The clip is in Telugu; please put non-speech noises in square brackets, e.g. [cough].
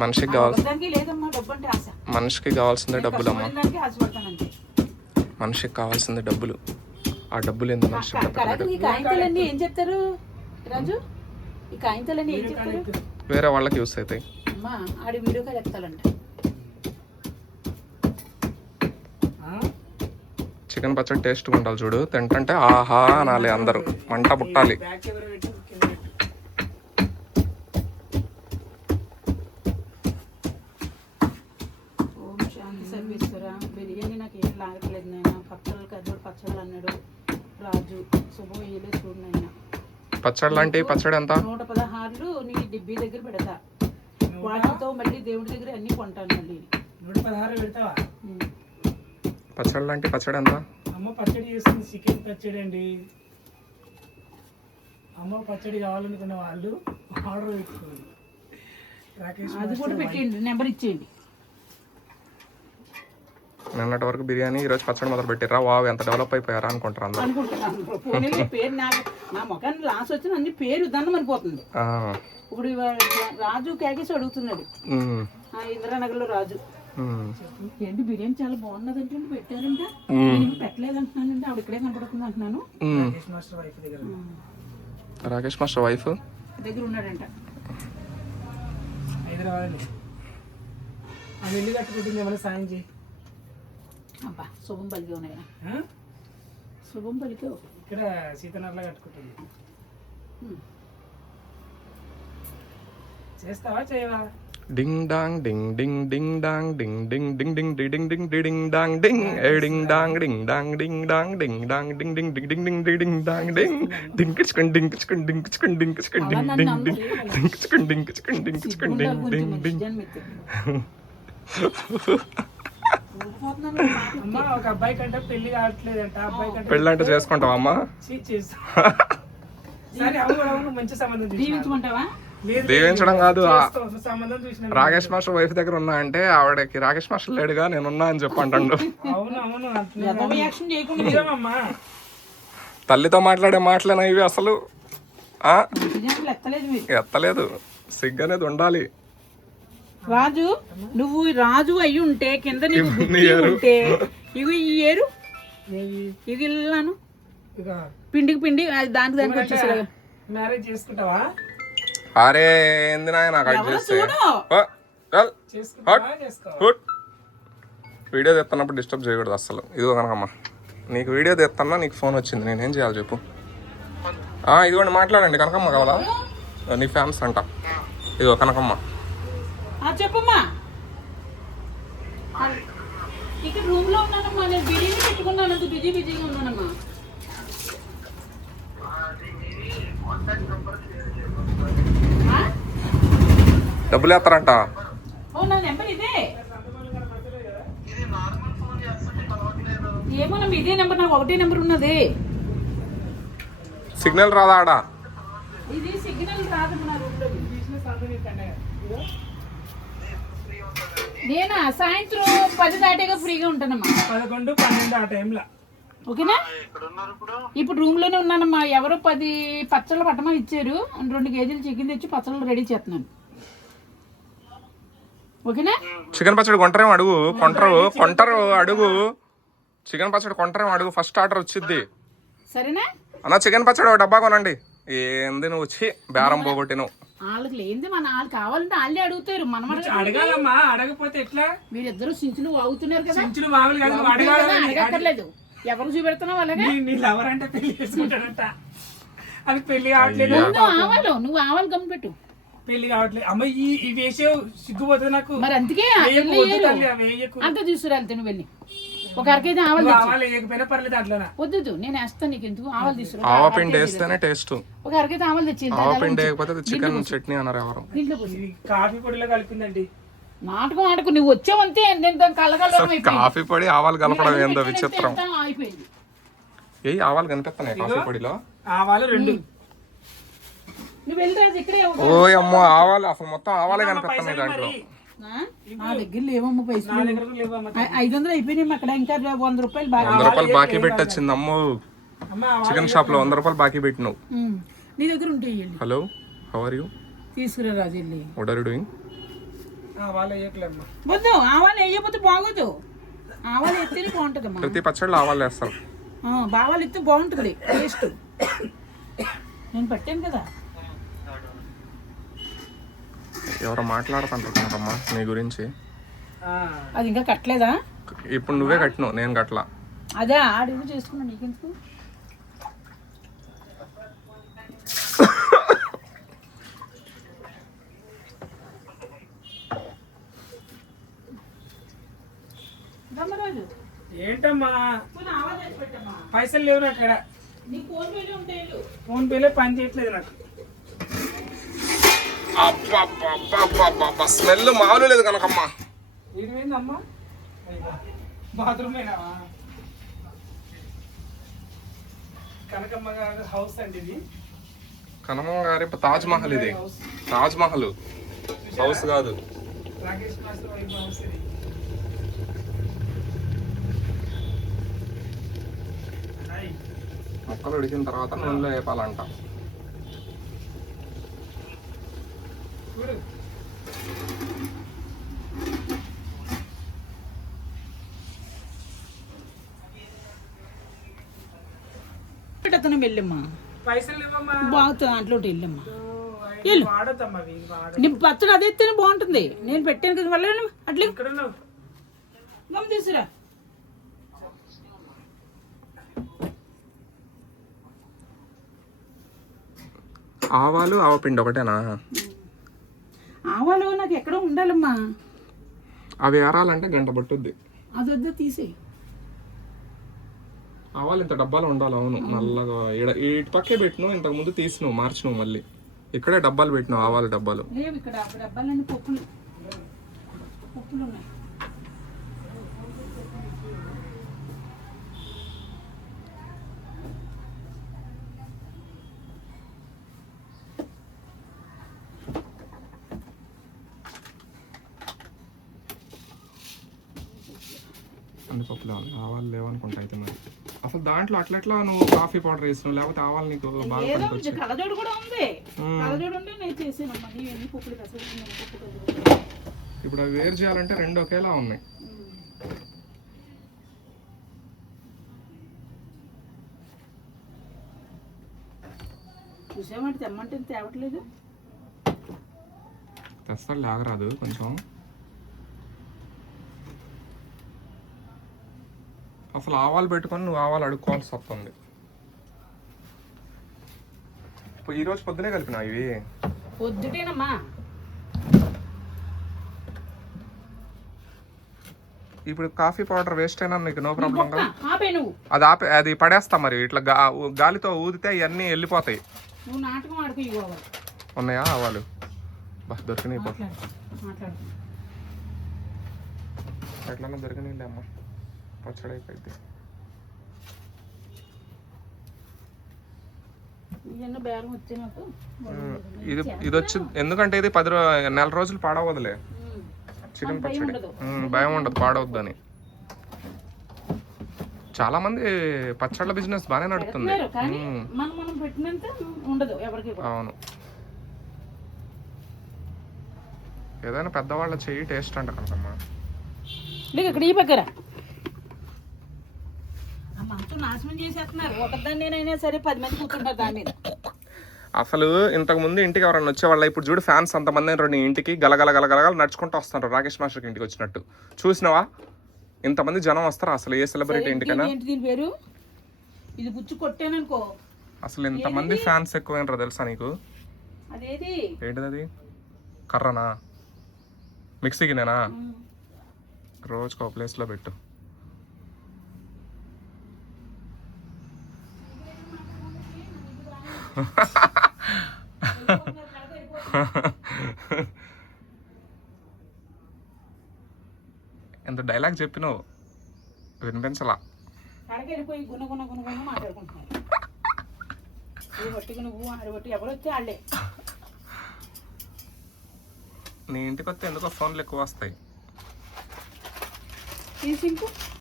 మనిషికి కావాల్సి దానికి లేదమ్మా డబ్బు అంటే ఆశ. మనిషికి కావాల్సిందే డబ్బులు అమ్మా. మనిషికి కావాల్సిందే డబ్బులు. ఆ డబ్బులు ఎందుకు మనిషి కరెక్ట్. ఈ కాగితాలన్నీ ఏం చెప్తారు రాజు? ఈ కాగితాలన్నీ ఏం చెప్తారు? వేరే వాళ్ళకి యూస్ అవుతాయి. అమ్మా ఆడి వీడియో కాల్ ఎత్తాలంట చికెన్ పచ్చడి టేస్ట్గా ఉండాలి చూడు. తింటంటే ఆహా అనాలి అందరూ. మంట పుట్టాలి. పచ్చళ్ళు పచ్చళ్ళు అన్నాడు రాజు. శుభం ఏలే చూడు నాయన. పచ్చడి లాంటి పచ్చడి ఎంత? నూట పదహారులు నీ డిబ్బీ దగ్గర పెడతా. వాటితో మళ్ళీ దేవుడి దగ్గర అన్ని కొంటాను మళ్ళీ. నూట పదహారు పెడతావా. పచ్చడి లాంటి పచ్చడి ఎంత? అమ్మ పచ్చడి చేస్తుంది చికెన్ పచ్చడి అండి. అమ్మ పచ్చడి కావాలనుకున్న వాళ్ళు ఆర్డర్ పెట్టుకోండి. రాకేష్ అది కూడా పెట్టేయండి నెంబర్ ఇచ్చేయండి. నిన్నటి వరకు బిర్యానీ ఈరోజు పచ్చడి మొదలు పెట్టిరా వావ్ ఎంత డెవలప్ అయిపోయారా అనుకుంటారు అందరూ? అనుకుంటున్నాను. పోనీలే పేరు నాకు నా ముఖాన్ని లాస్ వచ్చిన అన్ని పేరు దండం అనిపోతుంది ఆ, ఇప్పుడు రాజు కేకేసి అడుగుతున్నాడు. ఇందిరానగర్లో రాజు. ఏంటి బిర్యానీ చాలా బాగున్నదంటే పెట్టారంట? ఉమ్, నేను పెట్టలేదు అంటున్నానంటే ఆవిడ ఇక్కడే కనపడుతుంది అంటున్నాను. రాకేష్ మాస్టర్ వైఫ్ దగ్గర రాకేష్ మాస్టర్ వైఫ్? దగ్గర ఉన్నాడంట. హైదరాబాద్ ఆమె ఇల్లు కట్టుకుంటుంది ఏమైనా సాయం చేయి. అబ్బా శుభం పలికి ఉన్నాయి? శుభం పలికి ఇక్కడ సీతనర్లా కట్టుకుంటుంది. చేస్తావా చేయవా? డింగ్ డాంగ్ డింగ్ డింగ్ డింగ్ డాంగ్ డింగ్ డింగ్ డింగ్ డింగ్ డి డింగ్ డింగ్ డి డింగ్ డాంగ్ డింగ్. ఏ డింగ్ డాంగ్ డింగ్ డాంగ్ డింగ్ డాంగ్ డింగ్ డాంగ్ డింగ్ డింగ్ డింగ్ డింగ్ డింగ్ డి డింగ్ డాంగ్ డింగ్. డింగ్ కిచ్కన్ డింగ్ కిచ్కన్ డింగ్ డింగ్ డింగ్ డింగ్ డింగ్ డింగ్ కిచ్కన్ డింగ్ కిచ్కన్ డింగ్ కిచ్కన్ డింగ్. డింగ్ డింగ్ అమ్మ ఒక అబ్బాయి కంటే పెళ్ళి కావట్లేదంట. ఆ అబ్బాయి కంటే పెళ్ళంటే చేసుకుంటావా అమ్మా? చీ, చేస్తా సరే అవును అవును మంచి సంబంధం చూసినా. దీవించమంటావా? లేదు, దీవించడం కాదు ఆ చేస్తావు, సంబంధం చూసిన. రాకేష్ మాస్టర్ వైఫ్ దగ్గర ఉన్నా అంటే ఆవిడకి రాకేష్ మాస్టర్ లేడుగా నేను ఉన్నా అని చెప్పి అంటాడు. అవును అవును అంటున్నా. రియాక్షన్ చేయకుండా నిజమమ్మా. తల్లితో మాట్లాడే మాటలేనా ఇవి అసలు? ఎత్తలేదు సిగ్గు అనేది ఉండాలి. రాజు నువ్వు రాజు అయి ఉంటే కింద నీకు బుద్ధి. ఉంటే ఇవి ఈ ఏరు ఇల్లాను. ఇక పిండికి పిండి అది దానికి దానికి వచ్చేసరి మ్యారేజ్ చేసుకుంటావా? అరే ఏంది చేస్తే? వీడియో తీస్తున్నప్పుడు డిస్టర్బ్ చేయకూడదు అసలు ఇదిగో కనకమ్మ నీకు వీడియో తీస్తున్నా నీకు ఫోన్ వచ్చింది. నేనేం చేయాలి చెప్పు. ఆ, ఇదిగోండి మాట్లాడండి. కనకమ్మ కావాలా? నీ ఫ్యాన్స్ అంట. ఇదిగో కనకమ్మ. చెప్పమ్మా. ఇక్కడ రూమ్లో ఉన్నానమ్మా నేను బిర్యానీ పెట్టుకున్నాను అంత బిజీ బిజీగా ఉన్నానమ్మా? డబ్బులు వేస్తారంట. నా నెంబర్ ఇదే. ఏమోనమ్మా ఇదే నెంబర్ నాకు ఒకటే నెంబర్ ఉన్నది. సిగ్నల్ రాదా ఆడ? ఇది సిగ్నల్ రాదమ్మా నా రూమ్లో నేనా? సాయంత్రం పది దాటాక ఫ్రీగా ఉంటానమ్మా. పదకొండు పన్నెండు ఆ టైంలో. ఓకేనా? ఇప్పుడు? రూమ్లోనే ఉన్నానమ్మా. ఎవరో పది పచ్చళ్ళు పట్టమని ఇచ్చారు. రెండు కేజీలు చికెన్ తెచ్చి పచ్చళ్ళు రెడీ చేస్తున్నాను. ఓకేనా? చికెన్ పచ్చడి కొంటారేమో అడుగు. కొంటారు. కొంటారు అడుగు. చికెన్ పచ్చడి కొంటారేమో అడుగు. ఫస్ట్ ఆర్డర్ వచ్చింది సరేనా? అన్న చికెన్ పచ్చడి ఒక డబ్బా కొనండి. ఏంది నువ్వు? వచ్చి బేరం పోగొట్టి నువ్వు. వాళ్ళకి లేనిది మన వాళ్ళు కావాలంటే వాళ్ళే అడుగుతారు. మనం అడగ- అడగాలమ్మా అడగపోతే ఎట్లా? మీరిద్దరు సించులు వాగుతున్నారు కదా. సించులు మామూలు కాదు నువ్వు అడగక్కర్లేదు. ఎవరు చూపెడుతున్నావు అలాగే నీ- నీ లవర్ అంటే పెళ్ళి చేసుకుంటాడంట. అది పెళ్ళి కావట్లేదు. ముందు ఆవాలు నువ్వు ఆవాలు గమ్మిపెట్టు పెళ్ళి కావట్లేదు. అమ్మ ఈ ఈ వేసే సిగ్గుపోతుంది నాకు మరి అందుకే. అంత తీసుకురాలి నువ్వు వెళ్ళి. ఒక అరకేజీ ఆవాలు నువ్వు తెచ్చు ఆవాలు వేయకపోయినా పర్లేదు అట్లనా వద్దు నేను వేస్తాను నీకు ఎందుకు? ఆవాలు తీసుకురా. ఆవ పిండి వేస్తేనే టేస్ట్. ఒక అరకేజీ ఆవాలు తెచ్చి ఆవ పిండి వేయకపోతే చికెన్ చట్నీ అన్నారు ఎవరు? దీంట్లో కాఫీ పొడిలో కలిపిందండి. నాటకం ఆడకు నువ్వు వచ్చావంతే నేను దాని కళ్ళకల్లో కాఫీ పొడి ఆవాలు కలపడం ఏందో విచిత్రం. అయిపోయింది? ఏ ఆవాలు కనిపిస్తున్నాయి కాఫీ పొడిలో? ఆవాలు రెండు. నువ్వు వెళ్ళి రాజు ఇక్కడే ఒక- ఓ అమ్మో ఆవాలు అసలు మొత్తం ఆవాలే కనిపిస్తున్నాయి దాంట్లో? నా దగ్గర లేవమ్మ పైసలు. ఐదు వందలు అయిపోయినాయి అక్కడ ఇంకా వంద రూపాయలు బాగా వంద రూపాయలు బాకీ పెట్టి వచ్చింది అమ్మో. చికెన్ షాప్లో వంద రూపాయలు బాకీ పెట్టినావు. నీ దగ్గర ఉంటాయి హలో హౌ ఆర్ యూ తీసుకురా రాజు వెళ్ళి వాట్ ఆర్ డూయింగ్ వాళ్ళ ఏకలేమ్మా. వద్దు ఆవాలు వేయకపోతే బాగోదు. ఆవాలు ఎత్తేనే బాగుంటుందమ్మా. ప్రతి పచ్చళ్ళు ఆవాలు వేస్తారు. ఆ, బావాలు ఎత్తే బాగుంటుంది టేస్ట్. నేను పెట్టాను కదా. ఎవరో మాట్లాడుతుంటారు కనకమ్మ నీ గురించి. అది ఇంకా కట్టలేదా? ఇప్పుడు నువ్వే కట్టినావు నేను కట్టలా. అదే ఆడివి చేసుకున్నా నీకెందుకు? ఏంటమ్మా? పైసలు లేవు నాకు అక్కడ నీ ఫోన్ పేలు ఉంటాయి వెళ్ళు. ఫోన్ పేలే పని చేయట్లేదు నాకు. స్మెల్ మామూలు లేదు కనకమ్మ. కనకమ్మ గారి హౌస్ అండి ఇది. కనకమ్మ గారి తాజ్ మహల్ ఇది. తాజ్ మహల్. హౌస్ కాదు. రాకేష్ మాస్టర్ వైఫ్ హౌస్ ఇది. హాయ్. మొక్కలు ఉడికిన తర్వాత నూనెలో వేపాలంట. పెట్టేత్తను వెళ్ళమ్మా. పైసలు లేవమ్మా బాగుతుంది దాంట్లో వెళ్ళమ్మా. వాడొద్దమ్మా నీ పచ్చడి అదే ఎత్తేనే బాగుంటుంది. నేను పెట్టాను కదా మళ్ళీ అట్లే. ఇక్కడ గమ్ తీసురా. ఆవాలు ఆవపిండి ఒకటేనా? ఆవాలు నాకు ఎక్కడో ఉండాలమ్మా. అవి ఏరాలంటే గంట పట్టుద్ది. అది వద్ద తీసేయి ఆవాలు ఇంత డబ్బాలో ఉండాలి అవును. నల్లగా ఈడ ఇటు పక్కే పెట్టినావు ఇంతకు ముందు తీసినావు మార్చినావు మళ్ళీ. ఇక్కడే డబ్బాలు పెట్టినావు ఆవాల డబ్బాలు. లేవు ఇక్కడ డబ్బాలన్నీ పప్పులు. పప్పులు ఉన్నాయి. అన్ని పప్పులు ఆవాలు లేవనుకుంటా అయితే మరి. అసలు దాంట్లో అట్లెట్లా నువ్వు కాఫీ పౌడర్ వేసినావు లేకపోతే ఆవాలు నీకు బాగా కలజోడు కూడా ఉంది. మ్మ్. కలజోడు ఉంటే నేను చేసానమ్మా నీ ఎన్ని పప్పులు కసలు పప్పు కసలు ఇప్పుడు అవి వేరు చేయాలంటే రెండు ఒకేలా ఉన్నాయి. చూసామంటే తెమ్మంటే తేవట్లేదు. తెస్తాడు లాగరాదు కొంచెం. అసలు ఆవాలు పెట్టుకొని నువ్వు ఆవాలు అడుక్కోవాల్సి వస్తుంది. ఇప్పుడు ఈ రోజు పొద్దునే కలిపినా ఇవి? పొద్దుటేనమ్మా. ఇప్పుడు కాఫీ పౌడర్ వేస్ట్ అయినా నీకు నో ప్రాబ్లం కదా? అది ఆపే అది పడేస్తా మరి. ఇట్లా గాలితో ఊదితే ఇవన్నీ వెళ్ళిపోతాయి. ఉన్నాయా ఆవాలు? బా దొరికినాయి ఎట్లన్నా దొరికినాయిలే అమ్మ పచ్చడి అయిపోయింది ఇది ఇది వచ్చి ఎందుకంటే ఇది పది నెల రోజులు పాడవదులే. చికెన్ భయం పచ్చడి. భయం ఉండదు పాడవద్దని. చాలా మంది పచ్చళ్ళ బిజినెస్ బాగానే కూడా. అవును. ఏదైనా పెద్దవాళ్ళ చెయ్యి టేస్ట్ అంట లేక ఇక్కడ ఈ నాశనం చేసేస్తున్నారు. ఒకదాన్ని నేనైనా సరే పది మంది కూర్చుంటారు దాని మీద. అసలు ఇంతకు ముందు ఇంటికి ఎవరైనా వచ్చేవాళ్ళ ఇప్పుడు చూడు ఫ్యాన్స్ అంతమంది నీ ఇంటికి గలగల గలగలగల నడుచుకుంటూ వస్తారు రాకేష్ మాస్టర్కి ఇంటికి వచ్చినట్టు. చూసినావా? ఇంతమంది జనం వస్తారు అసలు ఏ సెలబ్రిటీ ఇంటికైనా? పేరు? ఇది గుచ్చి కొట్టాననుకో. అసలు ఇంతమంది ఫ్యాన్స్ ఎక్కువైనరా తెలుసా నీకు? అదేది? ఏంటిది అది కర్రనా మిక్సీకి నేనా రోజుకు ఒక ప్లేస్లో పెట్టు. ఎంత డైలాగ్ చెప్పినావు వినిపించలా. గుణ గుణ గుణ గుణ మాట్లాడుకుంటున్నారు. ఈ [laughs] బట్టికి నువ్వు ఆడి బట్టి ఎవరు వచ్చి వాళ్ళే నీ ఇంటికి వస్తే ఎందుకో ఫోన్లు ఎక్కువ వస్తాయి. ఈ సింకు?